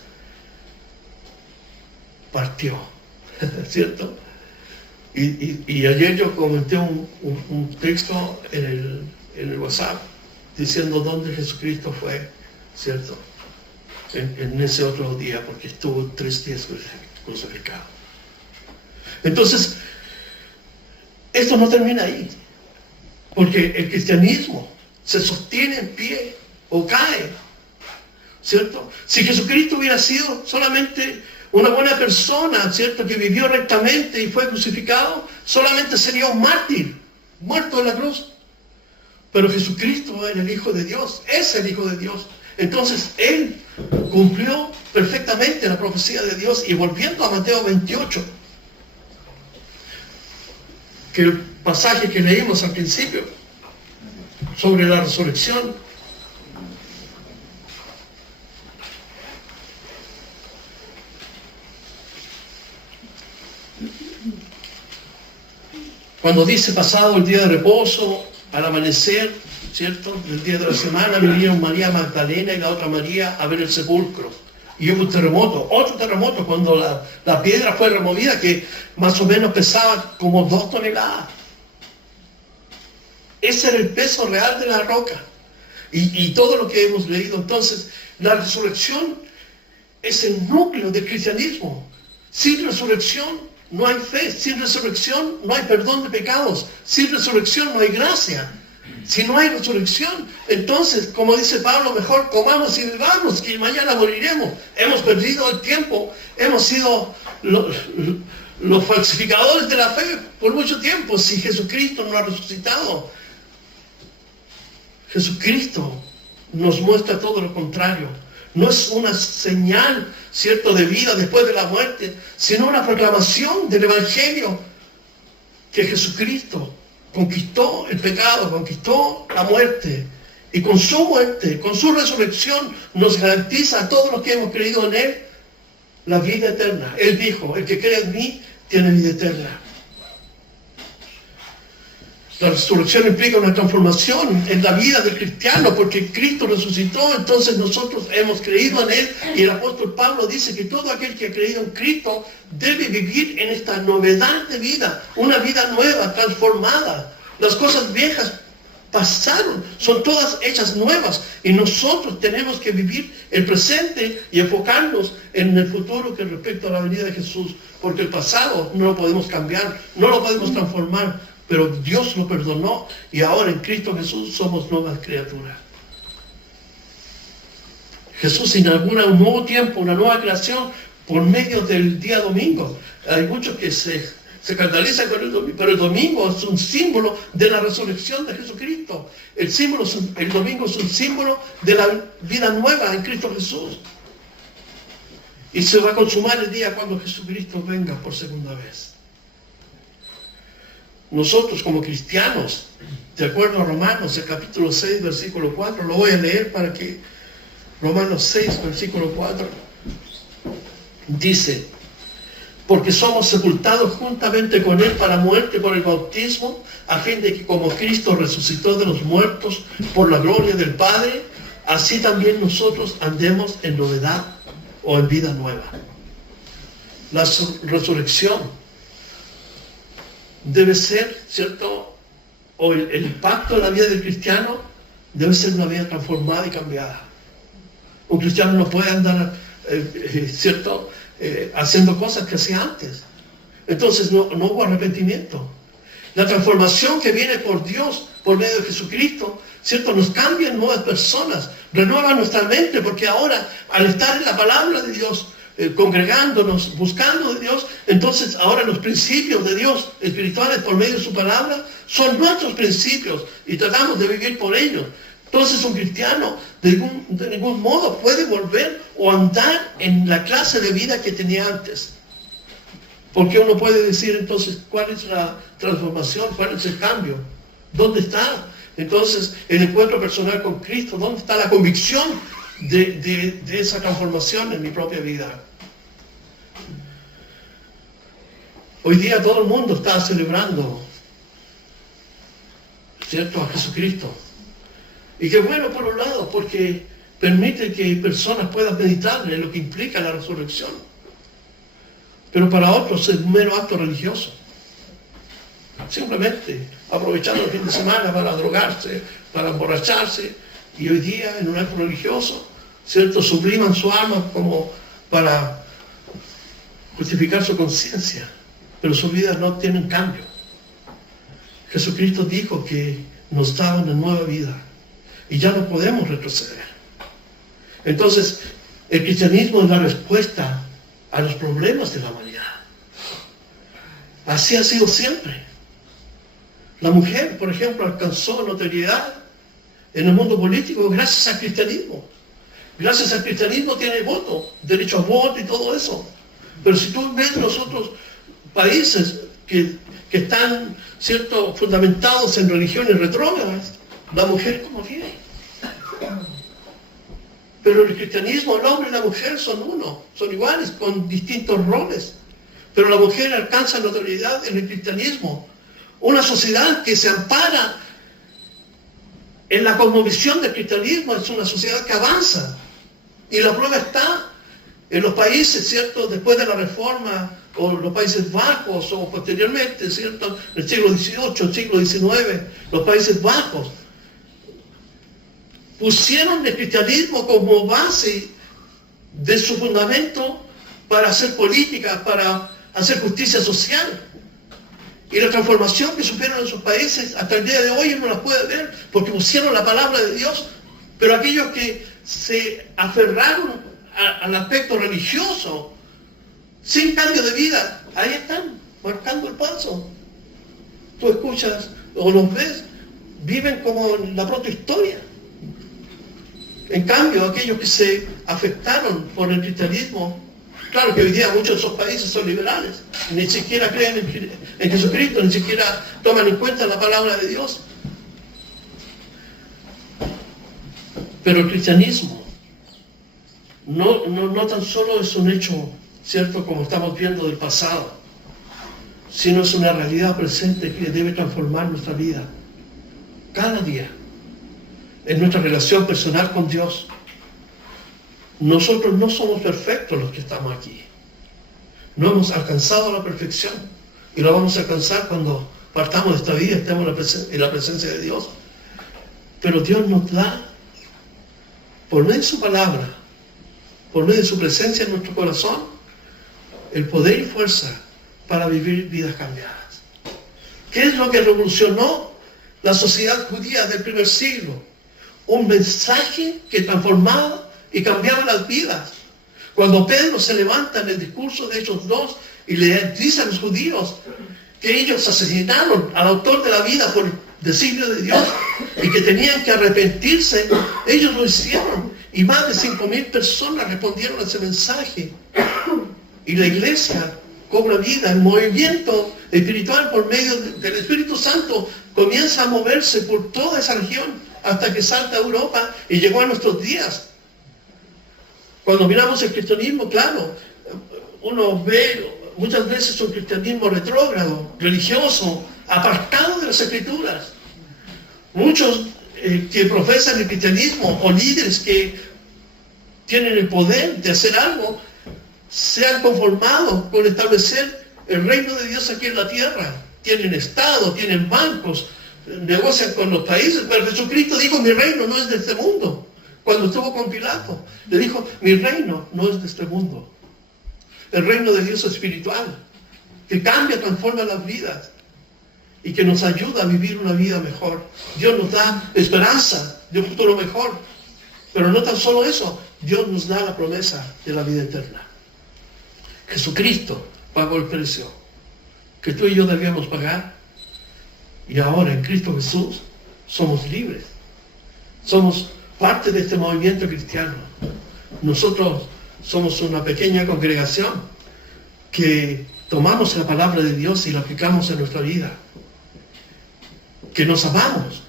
partió, ¿cierto? Y ayer yo comenté un texto en el WhatsApp diciendo dónde Jesucristo fue, ¿cierto? En ese otro día, porque estuvo 3 días crucificado. Entonces, esto no termina ahí, porque el cristianismo se sostiene en pie o cae, ¿cierto? Si Jesucristo hubiera sido solamente una buena persona, ¿cierto?, que vivió rectamente y fue crucificado, solamente sería un mártir, muerto en la cruz. Pero Jesucristo era el Hijo de Dios, es el Hijo de Dios. Entonces, Él cumplió perfectamente la profecía de Dios. Y volviendo a Mateo 28, que el pasaje que leímos al principio, sobre la resurrección, cuando dice: pasado el día de reposo, al amanecer, ¿cierto?, el día de la semana, vinieron María Magdalena y la otra María a ver el sepulcro. Y hubo un terremoto, otro terremoto, cuando la piedra fue removida, que más o menos pesaba como 2 toneladas. Ese era el peso real de la roca. Y todo lo que hemos leído. Entonces, la resurrección es el núcleo del cristianismo. Sin resurrección no hay fe, sin resurrección no hay perdón de pecados, sin resurrección no hay gracia. Si no hay resurrección, entonces, como dice Pablo, mejor comamos y bebamos, que mañana moriremos. Hemos perdido el tiempo, hemos sido los falsificadores de la fe por mucho tiempo. Si Jesucristo no ha resucitado, Jesucristo nos muestra todo lo contrario. No es una señal, ¿cierto?, de vida después de la muerte, sino una proclamación del Evangelio, que Jesucristo conquistó el pecado, conquistó la muerte, y con su muerte, con su resurrección, nos garantiza a todos los que hemos creído en Él la vida eterna. Él dijo: el que cree en mí tiene vida eterna. La resurrección implica una transformación en la vida del cristiano, porque Cristo resucitó, entonces nosotros hemos creído en Él, y el apóstol Pablo dice que todo aquel que ha creído en Cristo debe vivir en esta novedad de vida, una vida nueva, transformada. Las cosas viejas pasaron, son todas hechas nuevas, y nosotros tenemos que vivir el presente y enfocarnos en el futuro que respecto a la venida de Jesús, porque el pasado no lo podemos cambiar, no lo podemos transformar, pero Dios lo perdonó y ahora en Cristo Jesús somos nuevas criaturas. Jesús inaugura un nuevo tiempo, una nueva creación por medio del día domingo. Hay muchos que se escandalizan con el domingo, pero el domingo es un símbolo de la resurrección de Jesucristo. El domingo es un símbolo de la vida nueva en Cristo Jesús. Y se va a consumar el día cuando Jesucristo venga por segunda vez. Nosotros como cristianos, de acuerdo a Romanos, el capítulo 6, versículo 4, lo voy a leer para que Romanos 6, versículo 4, dice: porque somos sepultados juntamente con Él para muerte por el bautismo, a fin de que como Cristo resucitó de los muertos por la gloria del Padre, así también nosotros andemos en novedad o en vida nueva. La resurrección debe ser, ¿cierto? O el impacto en la vida del cristiano debe ser una vida transformada y cambiada. Un cristiano no puede andar, ¿cierto? Haciendo cosas que hacía antes. Entonces no hubo arrepentimiento. La transformación que viene por Dios, por medio de Jesucristo, ¿cierto? Nos cambia en nuevas personas, renueva nuestra mente, porque ahora, al estar en la palabra de Dios, congregándonos, buscando de Dios, entonces ahora los principios de Dios espirituales por medio de su palabra son nuestros principios y tratamos de vivir por ellos. Entonces un cristiano de ningún modo puede volver o andar en la clase de vida que tenía antes. Porque uno puede decir entonces, ¿cuál es la transformación? ¿Cuál es el cambio? ¿Dónde está? Entonces, el encuentro personal con Cristo, ¿dónde está la convicción de esa transformación en mi propia vida? Hoy día todo el mundo está celebrando, ¿cierto?, a Jesucristo. Y qué bueno por un lado, porque permite que personas puedan meditar en lo que implica la resurrección. Pero para otros es un mero acto religioso. Simplemente aprovechando el fin de semana para drogarse, para emborracharse, y hoy día en un acto religioso, ¿cierto?, subliman su alma como para justificar su conciencia, pero sus vidas no tienen cambio. Jesucristo dijo que nos daba una nueva vida y ya no podemos retroceder. Entonces, el cristianismo es la respuesta a los problemas de la humanidad. Así ha sido siempre. La mujer, por ejemplo, alcanzó notoriedad en el mundo político gracias al cristianismo. Gracias al cristianismo tiene voto, derecho a voto y todo eso. Pero si tú ves los otros países que están, ¿cierto?, fundamentados en religiones retrógradas, la mujer como vive. Pero el cristianismo, el hombre y la mujer son uno, son iguales, con distintos roles. Pero la mujer alcanza notoriedad en el cristianismo. Una sociedad que se ampara en la cosmovisión del cristianismo es una sociedad que avanza. Y la prueba está en los países, ¿cierto?, después de la Reforma, o los Países Bajos, o posteriormente, ¿cierto?, en el siglo XVIII, el siglo XIX, los Países Bajos pusieron el cristianismo como base de su fundamento para hacer política, para hacer justicia social. Y la transformación que supieron en sus países, hasta el día de hoy uno la puede ver, porque pusieron la palabra de Dios. Pero aquellos que se aferraron al aspecto religioso, sin cambio de vida, ahí están, marcando el paso. Tú escuchas o los ves, viven como en la protohistoria. En cambio, aquellos que se afectaron por el cristianismo, claro que hoy día muchos de esos países son liberales, ni siquiera creen en Jesucristo, ni siquiera toman en cuenta la palabra de Dios. Pero el cristianismo no tan solo es un hecho, ¿cierto?, como estamos viendo del pasado, sino es una realidad presente que debe transformar nuestra vida cada día, en nuestra relación personal con Dios. Nosotros no somos perfectos los que estamos aquí. No hemos alcanzado la perfección y lo vamos a alcanzar cuando partamos de esta vida, estemos en la presencia de Dios. Pero Dios nos da, por medio de su palabra, por medio de su presencia en nuestro corazón, el poder y fuerza para vivir vidas cambiadas. ¿Qué es lo que revolucionó la sociedad judía del primer siglo? Un mensaje que transformaba y cambiaba las vidas. Cuando Pedro se levanta en el discurso de Hechos 2 y le dice a los judíos que ellos asesinaron al autor de la vida por designio de Dios y que tenían que arrepentirse, ellos lo hicieron. Y más de 5,000 personas respondieron a ese mensaje. Y la iglesia cobra vida, el movimiento espiritual por medio del Espíritu Santo comienza a moverse por toda esa región hasta que salta a Europa y llegó a nuestros días. Cuando miramos el cristianismo, claro, uno ve muchas veces un cristianismo retrógrado, religioso, apartado de las Escrituras. Muchos que profesan el cristianismo o líderes que tienen el poder de hacer algo, se han conformado con establecer el reino de Dios aquí en la tierra. Tienen estado, tienen bancos, negocian con los países, pero Jesucristo dijo: mi reino no es de este mundo. Cuando estuvo con Pilato, le dijo: mi reino no es de este mundo. El reino de Dios es espiritual, que cambia, transforma las vidas y que nos ayuda a vivir una vida mejor. Dios nos da esperanza de un futuro mejor. Pero no tan solo eso, Dios nos da la promesa de la vida eterna. Jesucristo pagó el precio que tú y yo debíamos pagar, y ahora en Cristo Jesús somos libres. Somos parte de este movimiento cristiano. Nosotros somos una pequeña congregación que tomamos la palabra de Dios y la aplicamos en nuestra vida, que nos amamos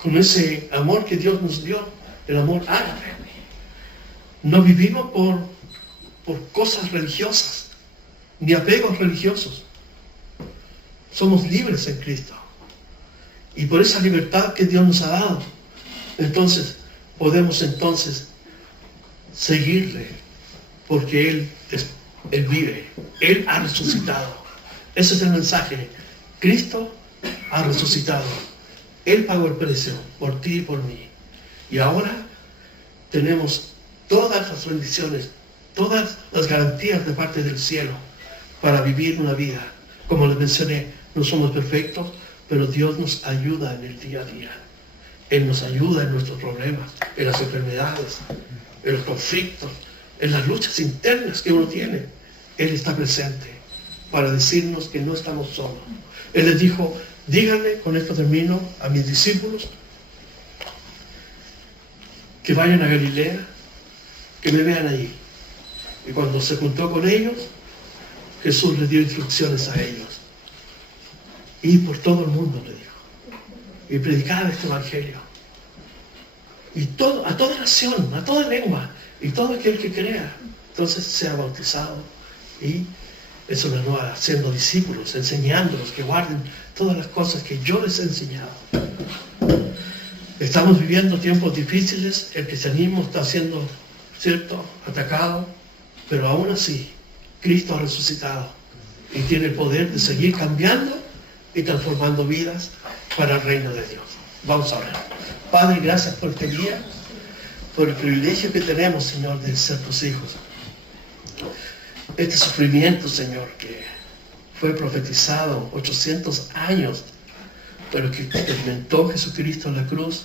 con ese amor que Dios nos dio, el amor ágape. No vivimos por cosas religiosas, ni apegos religiosos. Somos libres en Cristo. Y por esa libertad que Dios nos ha dado, entonces podemos seguirle, porque Él vive, Él ha resucitado. Ese es el mensaje. Cristo ha resucitado. Él pagó el precio por ti y por mí. Y ahora tenemos todas las bendiciones, todas las garantías de parte del cielo para vivir una vida. Como les mencioné, no somos perfectos, pero Dios nos ayuda en el día a día. Él nos ayuda en nuestros problemas, en las enfermedades, en los conflictos, en las luchas internas que uno tiene. Él está presente para decirnos que no estamos solos. Él les dijo: díganle, con esto termino, a mis discípulos que vayan a Galilea, que me vean allí. Y cuando se juntó con ellos, Jesús les dio instrucciones a ellos. Ir por todo el mundo, le dijo, y predicar este evangelio. Y a toda nación, a toda lengua, y todo aquel que crea, entonces sea bautizado. Y eso nos va haciendo discípulos, enseñándolos que guarden todas las cosas que yo les he enseñado. Estamos viviendo tiempos difíciles, el cristianismo está siendo, ¿cierto?, atacado, pero aún así, Cristo ha resucitado y tiene el poder de seguir cambiando y transformando vidas para el reino de Dios. Vamos a orar. Padre, gracias por este día, por el privilegio que tenemos, Señor, de ser tus hijos. Este sufrimiento, Señor, que fue profetizado 800 años, pero que experimentó Jesucristo en la cruz,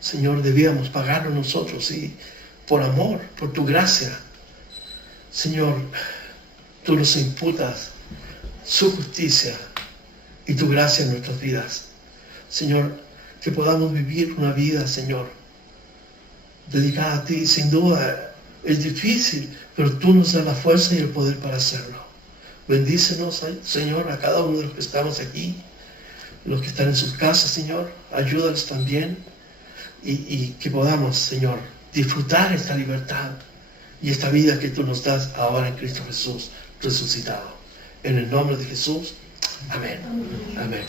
Señor, debíamos pagarlo nosotros, y por amor, por tu gracia, Señor, tú nos imputas su justicia y tu gracia en nuestras vidas. Señor, que podamos vivir una vida, Señor, dedicada a ti. Sin duda es difícil, pero tú nos das la fuerza y el poder para hacerlo. Bendícenos, Señor, a cada uno de los que estamos aquí, los que están en sus casas, Señor, ayúdalos también, y que podamos, Señor, disfrutar esta libertad y esta vida que tú nos das ahora en Cristo Jesús resucitado. En el nombre de Jesús. Amén. Amén.